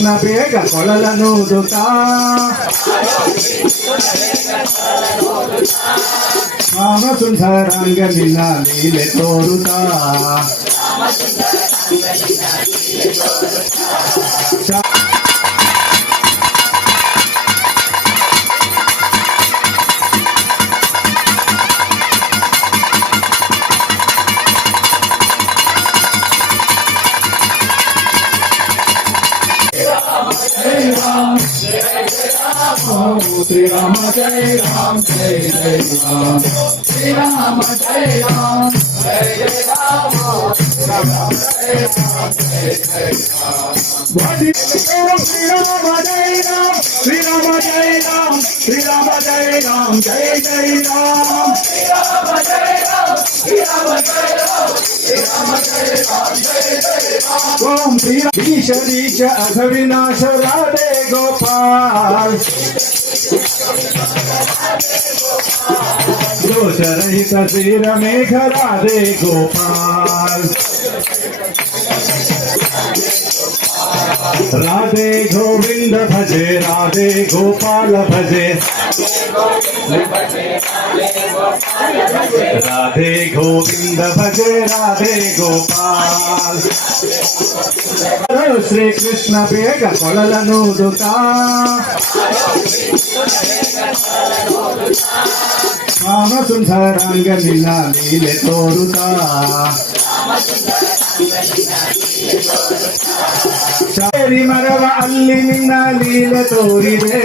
ಕೃಷ್ಣ ಬೇಗ ಕೊಳಲನೂದುತ್ತಾ ರಾಮ ಸುಂದರಾಂಗ ನಿನ್ನ ಲೀಲೆ ತೋರುತ್ತಾ Sri Rama Jai Ram Jai Jai Ram Sri Rama Jai Ram Jai Jai Ram Sri Rama Jai Ram Jai Jai Ram Sri Rama Jai Ram Sri Rama Jai Ram Sri Rama Jai Ram Jai Jai Ram Sri Rama Jai Ram Sri Rama Jai Ram Sri Rama Jai Ram Jai Jai Ram Om Shri Disha Disha Adhavinash Radhe Gopal दोष रहित सिर मेघ राधे गोपाल राधे गोविंद भजे राधे गोपाल भजे राधे गोविंद भजे Radhe Gopal Shri Krishna bag कोळलनूदुत्ता Rama ಸುಂದರಾಂಗ ನಿನ್ನ ಲೀಲೆ ತೋರುತ್ತಾ ಶಾರಿ ಮರವ ಅಲ್ಲಿ ನಿನ್ನ ಲೀಲೆ ತೋರಿದೆ